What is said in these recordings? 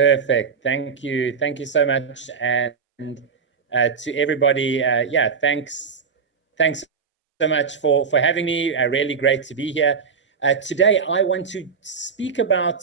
Perfect. Thank you. Thank you so much. And to everybody, yeah, thanks. Thanks so much for having me. Really great to be here. Today, I want to speak about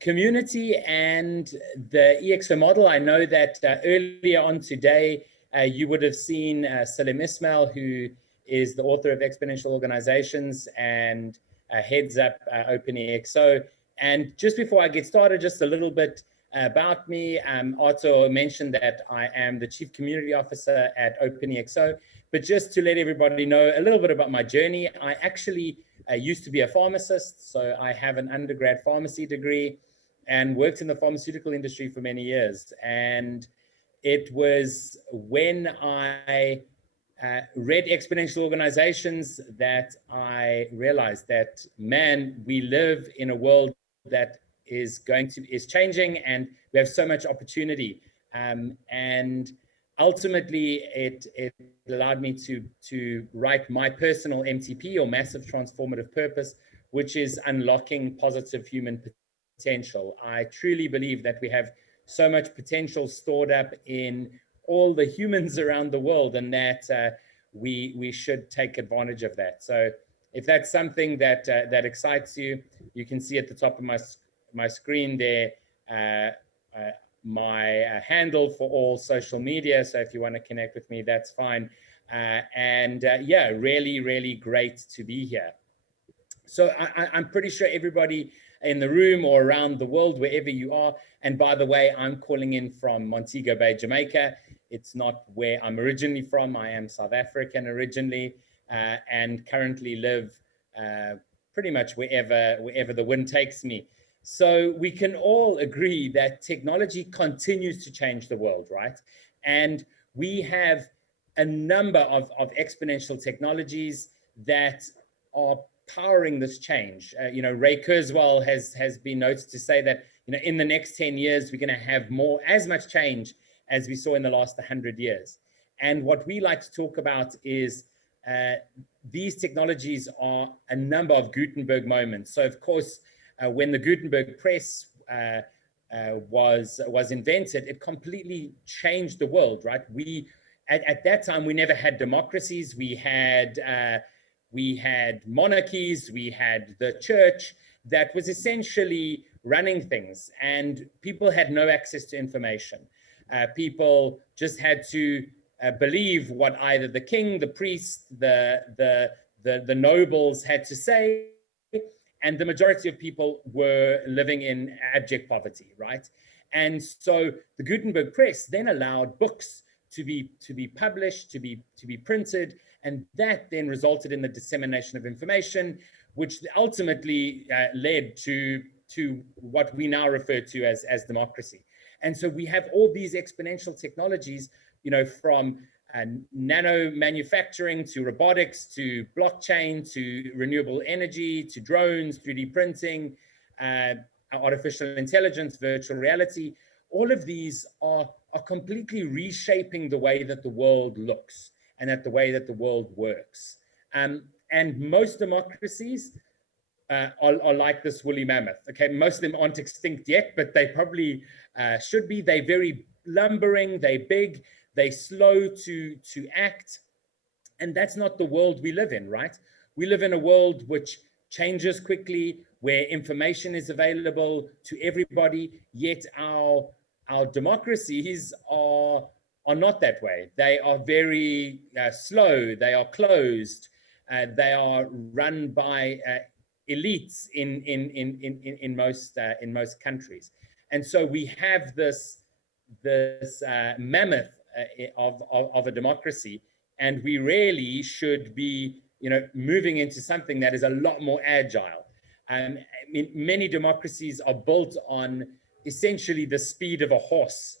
community and the EXO model. I know that earlier on today, you would have seen Salim Ismail, who is the author of Exponential Organizations and heads up OpenEXO. And just before I get started, just a little bit about me. Arthur mentioned that I am the Chief Community Officer at OpenEXO. But just to let everybody know a little bit about my journey, I actually used to be a pharmacist. So I have an undergrad pharmacy degree and worked in the pharmaceutical industry for many years. And it was when I read Exponential Organizations that I realized that, man, we live in a world that is changing, and we have so much opportunity. And ultimately, it allowed me to write my personal MTP, or Massive Transformative Purpose, which is unlocking positive human potential. I truly believe that we have so much potential stored up in all the humans around the world, and that we should take advantage of that. So if that's something that that excites you, you can see at the top of my screen there my handle for all social media. So if you want to connect with me, that's fine. Yeah, really great to be here. So I'm pretty sure everybody in the room or around the world, wherever you are, and by the way, I'm calling in from Montego Bay, Jamaica. It's not where I'm originally from. I am South African originally, and currently live pretty much wherever the wind takes me. So we can all agree that technology continues to change the world, right? And we have a number of exponential technologies that are powering this change. Ray Kurzweil has been noted to say that in the next 10 years, we're going to have as much change as we saw in the last 100 years. And what we like to talk about is these technologies are a number of Gutenberg moments. So of course, when the Gutenberg press was invented, it completely changed the world, right? At that time, we never had democracies. We had monarchies, we had the church that was essentially running things, and people had no access to information. People just had to believe what either the king, the priest, the nobles had to say, and the majority of people were living in abject poverty, right? And so the Gutenberg press then allowed books to be published, to be printed, and that then resulted in the dissemination of information, which ultimately led to what we now refer to as democracy. And so we have all these exponential technologies, from nano manufacturing to robotics to blockchain to renewable energy to drones, 3D printing, artificial intelligence, virtual reality. All of these are completely reshaping the way that the world looks and the way that the world works. And most democracies are like this woolly mammoth. Okay, most of them aren't extinct yet, but they probably should be. They're very lumbering, they're big, they're slow to act. And that's not the world we live in, right? We live in a world which changes quickly, where information is available to everybody, yet our democracies are not that way. They are very slow, they are closed, they are run by elites in most countries. And so we have this mammoth of a democracy, and we really should be moving into something that is a lot more agile. Many democracies are built on essentially the speed of a horse.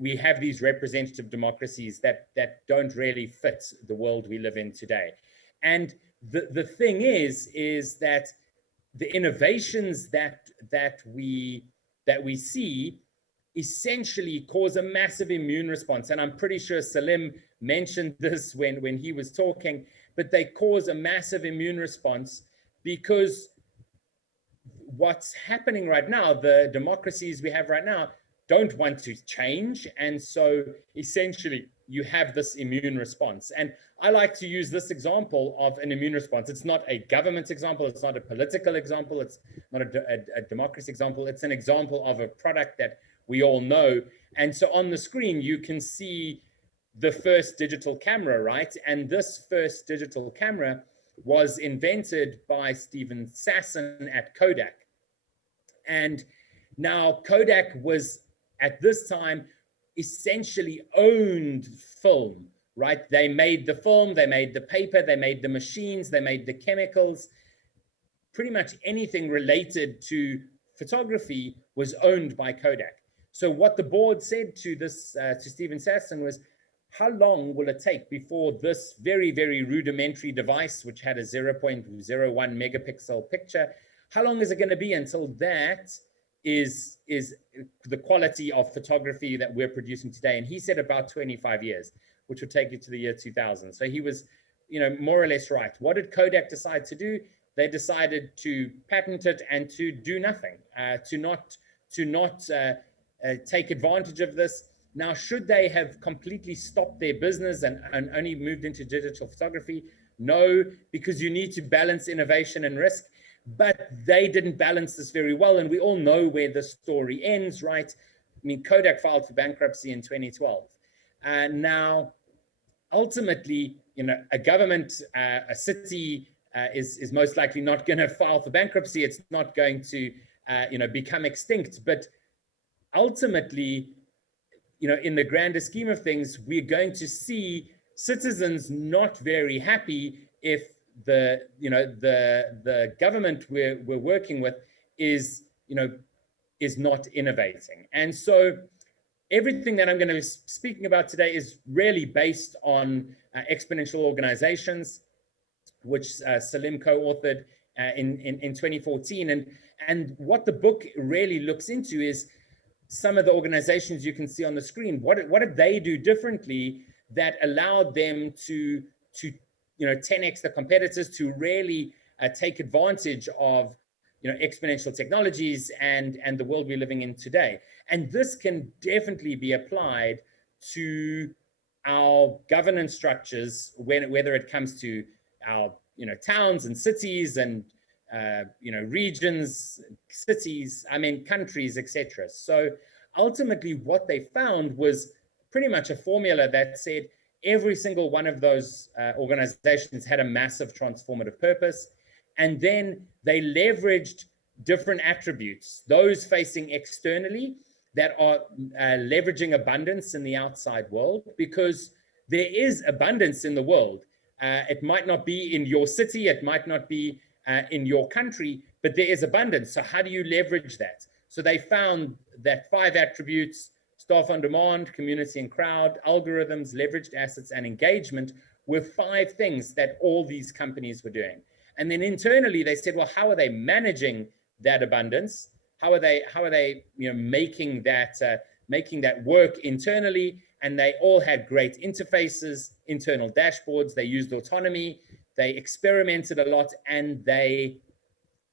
We have these representative democracies that don't really fit the world we live in today. And the thing is that the innovations that we see essentially cause a massive immune response. And I'm pretty sure Salim mentioned this when he was talking, but they cause a massive immune response because what's happening right now, the democracies we have right now don't want to change. And so essentially you have this immune response. And I like to use this example of an immune response. It's not a government example. It's not a political example. It's not a democracy example. It's an example of a product that we all know. And so on the screen, you can see the first digital camera, right? And this first digital camera was invented by Steven Sasson at Kodak. And now Kodak was, at this time, essentially owned film, right? They made the film, they made the paper, they made the machines, they made the chemicals. Pretty much anything related to photography was owned by Kodak. So what the board said to this, to Steven Sasson was, how long will it take before this very, very rudimentary device, which had a 0.01 megapixel picture, how long is it going to be until that is the quality of photography that we're producing today? And he said about 25 years, which would take you to the year 2000. So he was, more or less right. What did Kodak decide to do? They decided to patent it and to do nothing, to not take advantage of this. Now, should they have completely stopped their business and only moved into digital photography? No, because you need to balance innovation and risk. But they didn't balance this very well. And we all know where the story ends, right? I mean, Kodak filed for bankruptcy in 2012. Now, ultimately, a government, a city is most likely not going to file for bankruptcy. It's not going to, become extinct. But ultimately, in the grander scheme of things, we're going to see citizens not very happy if the government we're working with is not innovating. And so everything that I'm going to be speaking about today is really based on exponential organizations, which Salim co-authored in 2014. And what the book really looks into is some of the organizations you can see on the screen. What did they do differently that allowed them to 10x the competitors, to really take advantage of exponential technologies and the world we're living in today? And this can definitely be applied to our governance structures, whether it comes to our towns and cities and regions, cities, countries, etc. So ultimately what they found was pretty much a formula that said every single one of those organizations had a massive transformative purpose. And then they leveraged different attributes, those facing externally that are leveraging abundance in the outside world, because there is abundance in the world. It might not be in your city, it might not be in your country, but there is abundance. So how do you leverage that? So they found that 5 attributes: staff on demand, community and crowd, algorithms, leveraged assets, and engagement were 5 things that all these companies were doing. And then internally they said, well, how are they managing that abundance? How are they making that work internally? And they all had great interfaces, internal dashboards. They used autonomy. They experimented a lot, and they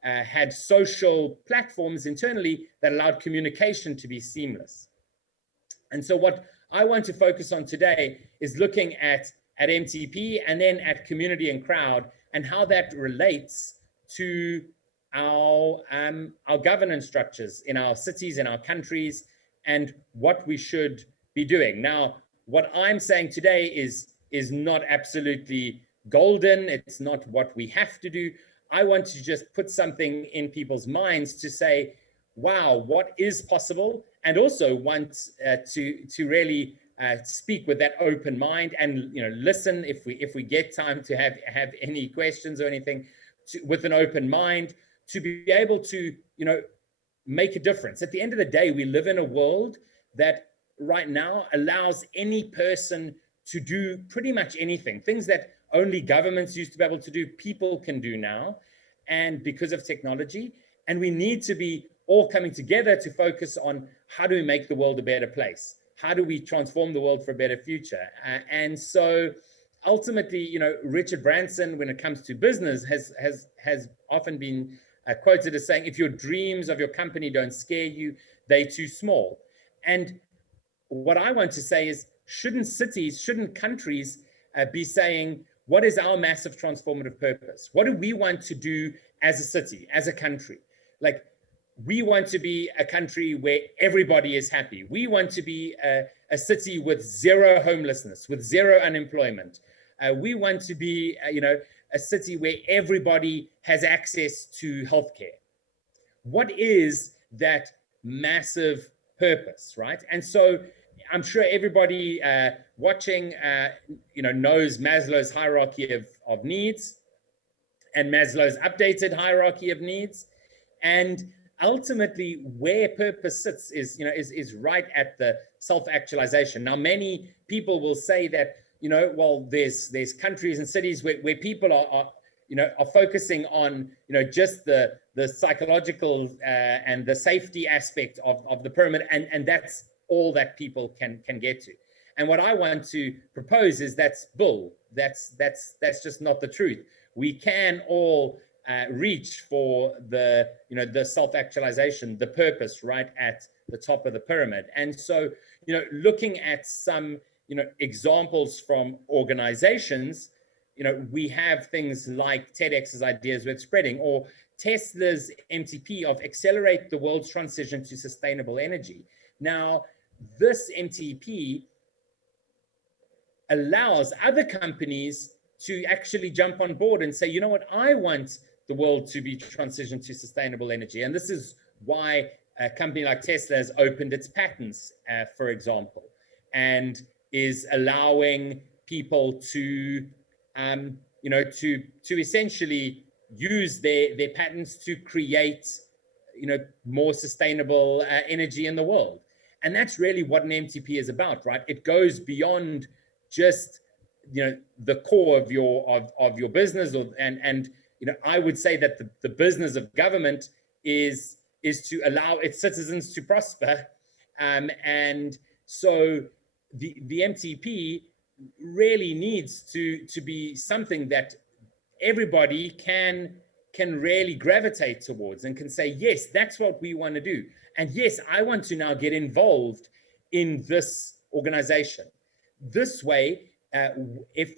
had social platforms internally that allowed communication to be seamless. And so what I want to focus on today is looking at MTP and then at community and crowd, and how that relates to our governance structures in our cities, in our countries, and what we should be doing. Now, what I'm saying today is not absolutely golden. It's not what we have to do. I want to just put something in people's minds to say, wow, what is possible? And also want to really speak with that open mind, and listen if we get time to have any questions or anything, with an open mind, to be able to make a difference. At the end of the day, we live in a world that right now allows any person to do pretty much anything. Things that only governments used to be able to do, people can do now, and because of technology. And we need to be all coming together to focus on how do we make the world a better place? How do we transform the world for a better future? And so ultimately, Richard Branson, when it comes to business, has often been quoted as saying, if your dreams of your company don't scare you, they're too small. And what I want to say is, shouldn't cities, shouldn't countries be saying, what is our massive transformative purpose? What do we want to do as a city, as a country? Like, we want to be a country where everybody is happy. We want to be a city with zero homelessness, with zero unemployment. We want to be, a city where everybody has access to healthcare. What is that massive purpose, right? And so I'm sure everybody watching, knows Maslow's hierarchy of needs and Maslow's updated hierarchy of needs. And ultimately, where purpose sits is right at the self-actualization. Now, many people will say that, there's countries and cities where people are focusing on, just the psychological and the safety aspect of the pyramid, and that's all that people can get to. And what I want to propose is that's bull. That's just not the truth. We can all reach for the self-actualization, the purpose right at the top of the pyramid. And so, looking at some examples from organizations, we have things like TEDx's Ideas Worth Spreading, or Tesla's MTP of accelerate the world's transition to sustainable energy. Now, this MTP allows other companies to actually jump on board and say, you know what, I want the world to be transitioned to sustainable energy. And this is why a company like Tesla has opened its patents, for example, and is allowing people to, to essentially use their patents to create, more sustainable energy in the world. And that's really what an MTP is about, right? It goes beyond just, the core of your business, and I would say that the business of government is to allow its citizens to prosper, and so the MTP really needs to be something that everybody can really gravitate towards and can say, yes, that's what we want to do, and yes, I want to now get involved in this organization. This way, if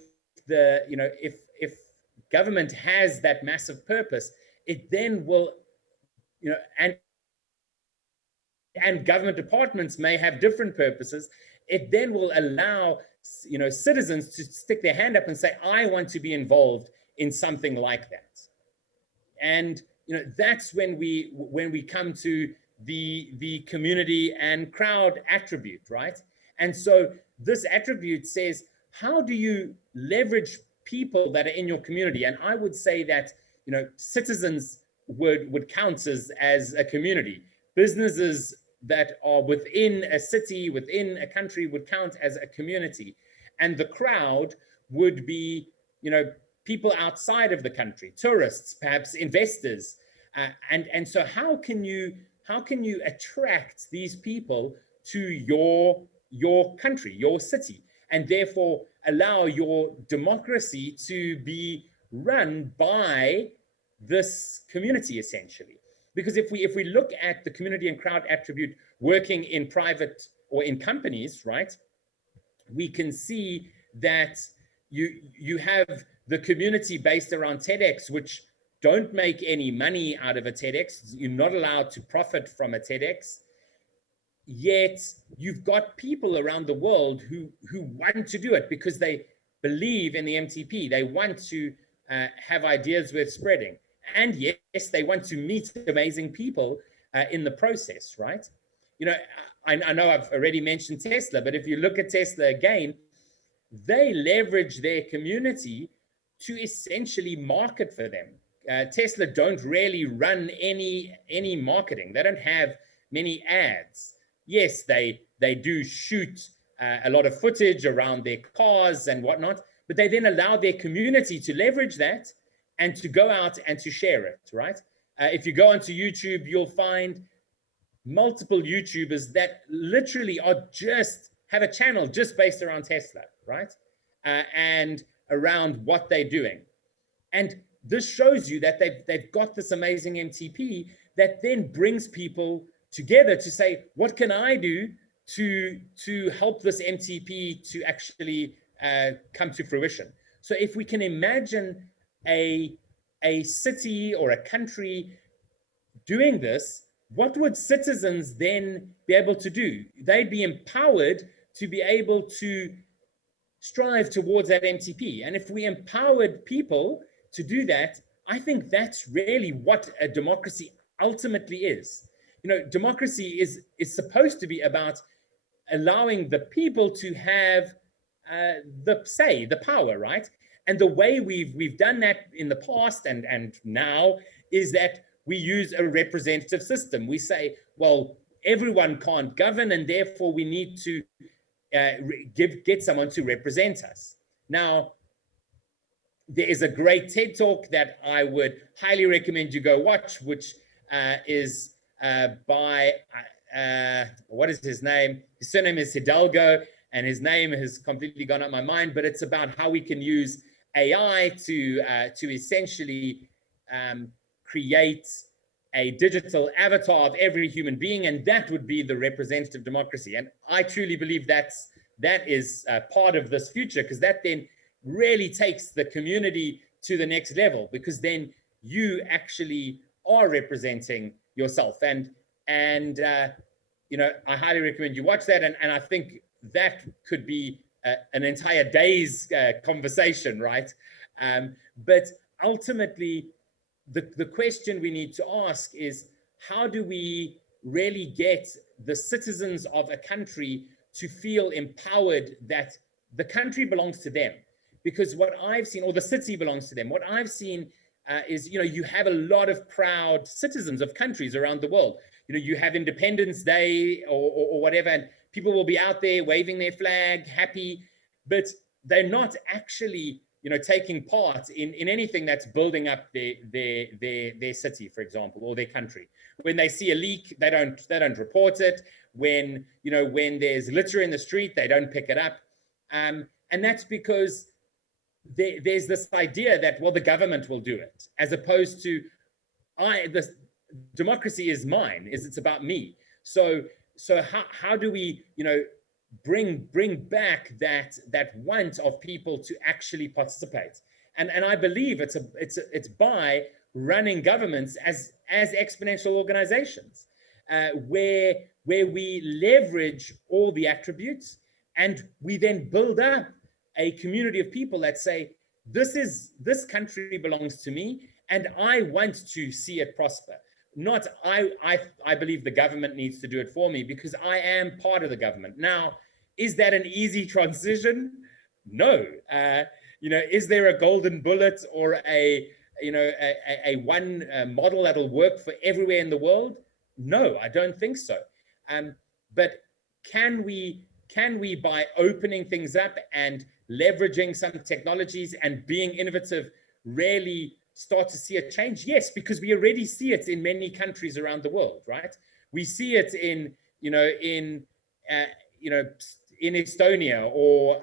government has that massive purpose, it then will, and government departments may have different purposes. It then will allow, citizens to stick their hand up and say, I want to be involved in something like that. And, that's when we come to the community and crowd attribute, right? And so this attribute says, how do you leverage people that are in your community? And I would say that, citizens would count as a community. Businesses that are within a city, within a country, would count as a community. And the crowd would be, people outside of the country, tourists, perhaps investors. And so how can you attract these people to your country, your city, and therefore allow your democracy to be run by this community, essentially? Because if we look at the community and crowd attribute working in private or in companies, right, we can see that you have the community based around TEDx, which don't make any money out of a TEDx. You're not allowed to profit from a TEDx. Yet you've got people around the world who want to do it because they believe in the MTP. They want to have ideas worth spreading. And yes, they want to meet amazing people in the process, right? I know I've already mentioned Tesla, but if you look at Tesla again, they leverage their community to essentially market for them. Tesla don't really run any marketing. They don't have many ads. Yes, they do shoot a lot of footage around their cars and whatnot, but they then allow their community to leverage that and to go out and to share it, right? If you go onto YouTube, you'll find multiple YouTubers that literally have a channel just based around Tesla, right? And around what they're doing. And this shows you that they've got this amazing MTP that then brings people together to say, what can I do to help this MTP to actually come to fruition? So if we can imagine a city or a country doing this, what would citizens then be able to do? They'd be empowered to be able to strive towards that MTP. And if we empowered people to do that, I think that's really what a democracy ultimately is. You know, democracy is supposed to be about allowing the people to have the say, the power, right? And the way we've done that in the past and now is that we use a representative system. We say, well, everyone can't govern, and therefore we need to get someone to represent us. Now, there is a great TED Talk that I would highly recommend you go watch, which is by, what is his name? His surname is Hidalgo, and his name has completely gone out of my mind, but it's about how we can use AI to essentially create a digital avatar of every human being, and that would be the representative democracy. And I truly believe that is part of this future, because that then really takes the community to the next level, because then you actually are representing yourself. And you know, I highly recommend you watch that. And I think that could be an entire day's conversation, right? But ultimately, the question we need to ask is, how do we really get the citizens of a country to feel empowered that the country belongs to them? Because what I've seen, or the city belongs to them, what I've seen is, you know, you have a lot of proud citizens of countries around the world. You know, you have Independence Day or whatever, and people will be out there waving their flag, happy, but they're not actually, you know, taking part in anything that's building up their city, for example, or their country. When they see a leak, they don't report it. When, you know, when there's litter in the street, they don't pick it up. And that's because there's this idea that, well, the government will do it, as opposed to the democracy is mine, it's about me. So how do we, you know, bring back that want of people to actually participate? And I believe it's by running governments as exponential organizations, where we leverage all the attributes, and we then build up a community of people that say, this country belongs to me, and I want to see it prosper. Not I believe the government needs to do it for me, because I am part of the government. Now, is that an easy transition? No. You know, is there a golden bullet or a one model that'll work for everywhere in the world? No, I don't think so. But can we, by opening things up and leveraging some technologies and being innovative, really start to see a change? Yes, because we already see it in many countries around the world, right? We see it in Estonia, or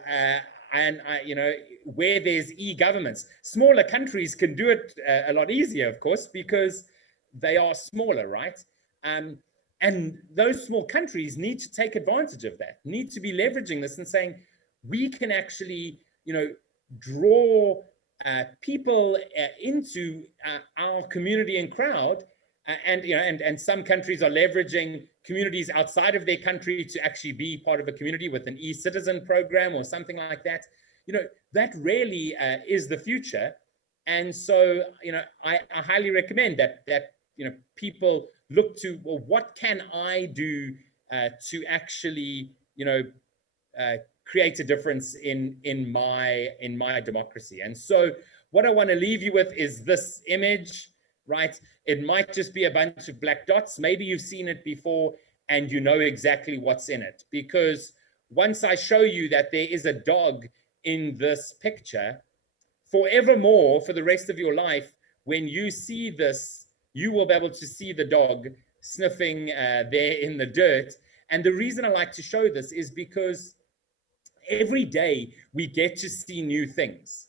where there's e-governments. Smaller countries can do it a lot easier, of course, because they are smaller, right? And those small countries need to take advantage of that, need to be leveraging this and saying, we can actually, you know, draw people into our community and crowd, and some countries are leveraging communities outside of their country to actually be part of a community with an e-citizen program or something like that. You know, that really is the future. And so, you know, I highly recommend that you know, people look to, well, what can I do to actually, you know, create a difference in my democracy. And so what I want to leave you with is this image, right? It might just be a bunch of black dots. Maybe you've seen it before and you know exactly what's in it, because once I show you that there is a dog in this picture, forevermore, for the rest of your life, when you see this, you will be able to see the dog sniffing there in the dirt. And the reason I like to show this is because every day we get to see new things.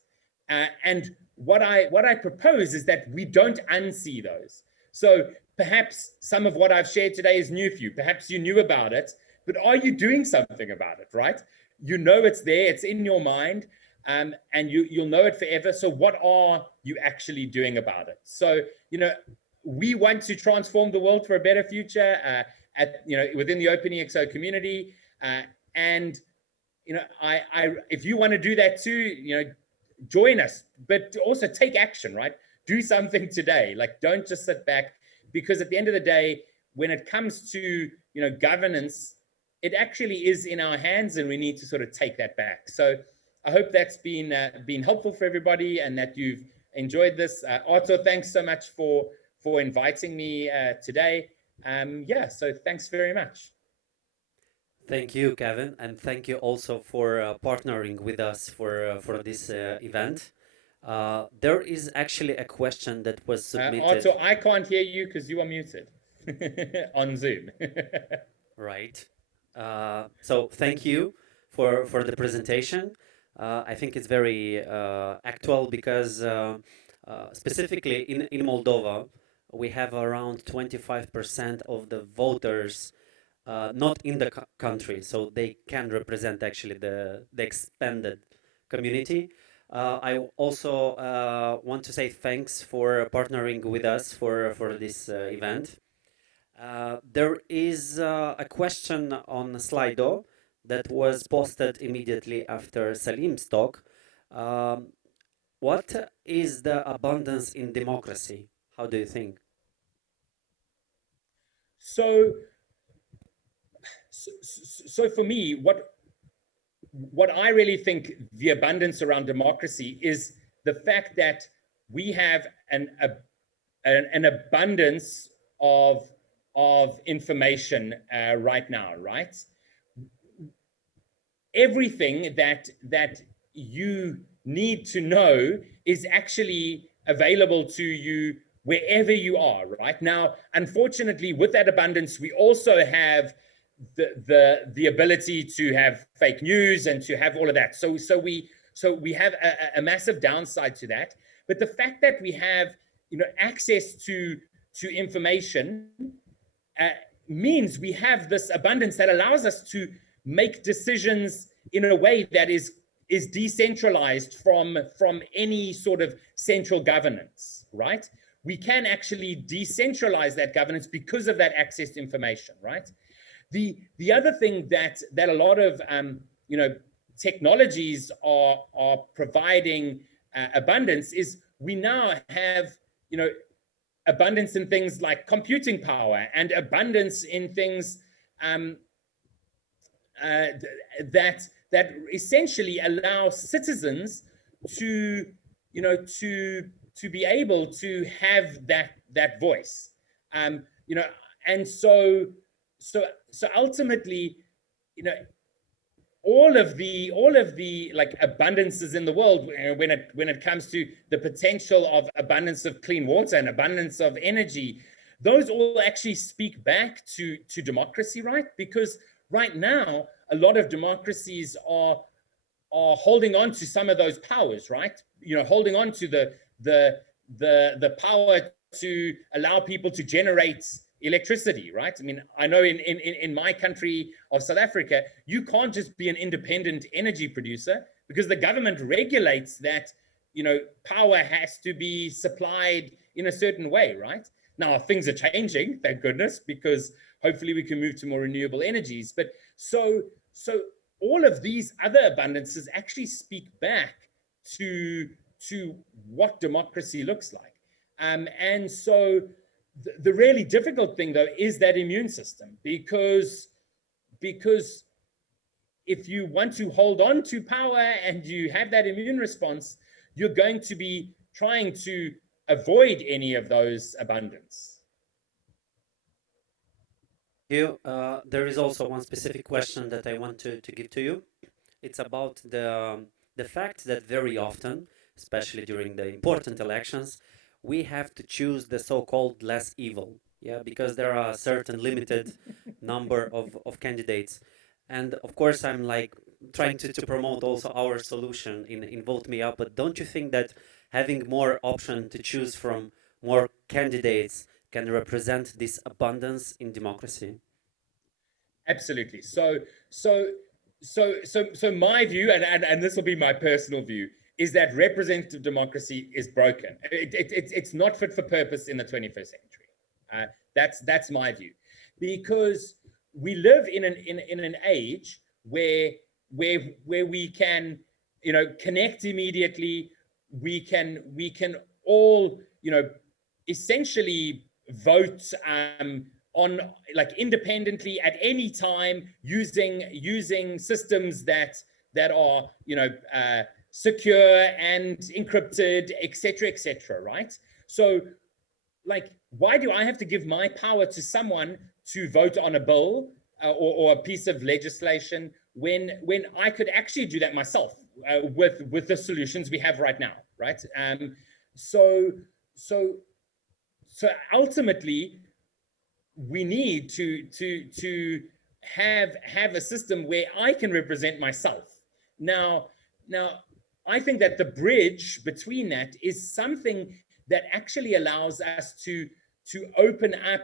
And what I propose is that we don't unsee those. So perhaps some of what I've shared today is new for you. Perhaps you knew about it, but are you doing something about it, right? You know it's there, it's in your mind, and you'll know it forever. So what are you actually doing about it? So, we want to transform the world for a better future within the OpenEXO community. And if you want to do that too, join us, but also take action, right? Do something today. Like, don't just sit back, because at the end of the day, when it comes to, governance, it actually is in our hands, and we need to sort of take that back. So I hope that's been helpful for everybody, and that you've enjoyed this. Arthur, thanks so much for inviting me today. So thanks very much. Thank you, Kevin, and thank you also for partnering with us for this event. There is actually a question that was submitted. Arthur, I can't hear you because you are muted on Zoom. Right. So thank you for the presentation. I think it's very actual, because specifically in Moldova, we have around 25% of the voters not in the country, so they can represent actually the expanded community. I also want to say thanks for partnering with us for this event. There is a question on Slido that was posted immediately after Salim's talk. What is the abundance in democracy? How do you think? So for me, what I really think the abundance around democracy is the fact that we have an abundance of information right now, right? Everything that you need to know is actually available to you wherever you are right now. Unfortunately, with that abundance, we also have the ability to have fake news and to have all of that. So we have a massive downside to that. But the fact that we have access to information means we have this abundance that allows us to make decisions in a way that is decentralized from any sort of central governance, right? We can actually decentralize that governance because of that access to information, right? The other thing that a lot of technologies are providing abundance is we now have abundance in things like computing power, and abundance in things that essentially allow citizens to be able to have that voice, and so ultimately, all of the like abundances in the world, when it comes to the potential of abundance of clean water and abundance of energy, those all actually speak back to democracy, right? Because right now, a lot of democracies are holding on to some of those powers, right? Holding on to the power to allow people to generate electricity, right? I mean, I know in my country of South Africa, you can't just be an independent energy producer, because the government regulates that, power has to be supplied in a certain way, right? Now, things are changing, thank goodness, because hopefully we can move to more renewable energies. But so all of these other abundances actually speak back to what democracy looks like. And so the really difficult thing, though, is that immune system, because if you want to hold on to power and you have that immune response, you're going to be trying to avoid any of those abundance. There is also one specific question that I want to give to you. It's about the fact that very often, especially during the important elections, we have to choose the so-called less evil, because there are a certain limited number of candidates. And of course, I'm like trying to promote also our solution in Vote Me Up, but don't you think that having more option to choose from, more candidates, can represent this abundance in democracy? Absolutely. So my view, and this will be my personal view, is that representative democracy is broken. It's not fit for purpose in the 21st century. That's my view, because we live in an age where we can, connect immediately. We can all, essentially vote on, like, independently at any time, using systems that are, secure and encrypted, etc., right? So, like, why do I have to give my power to someone to vote on a bill or a piece of legislation when I could actually do that myself with the solutions we have right now, right? So ultimately, we need to have a system where I can represent myself. Now, I think that the bridge between that is something that actually allows us to open up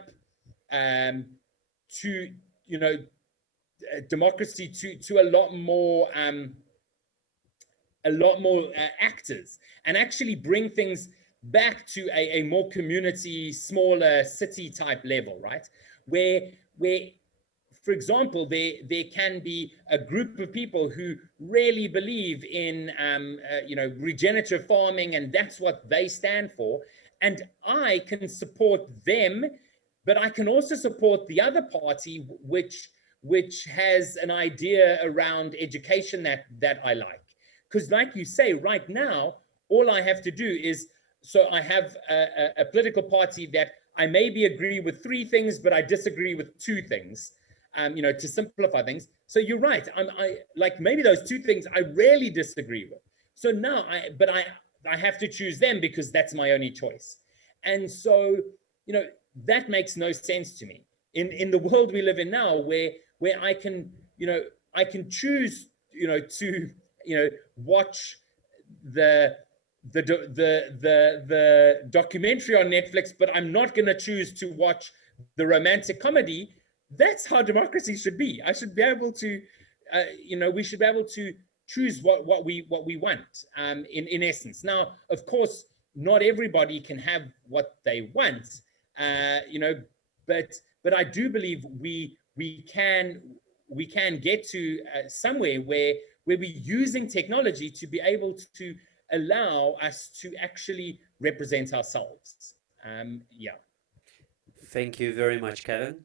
to, democracy to a lot more actors, and actually bring things back to a more community, smaller city type level, right? Where for example, there can be a group of people who really believe in regenerative farming, and that's what they stand for, and I can support them, but I can also support the other party, which has an idea around education that I like. Because, like you say, right now, all I have to do is, so I have a political party that I maybe agree with 3 things, but I disagree with 2 things, to simplify things. So you're right. I like, maybe those 2 things I rarely disagree with. So now I have to choose them because that's my only choice. And so, that makes no sense to me. In the world we live in now, where I can, I can choose, to, watch the documentary on Netflix, but I'm not going to choose to watch the romantic comedy. That's how democracy should be. I should be able to, we should be able to choose what we want, in essence. Now, of course, not everybody can have what they want, but I do believe we can get to somewhere where we're using technology to be able to allow us to actually represent ourselves. Yeah. Thank you very much, Kevin.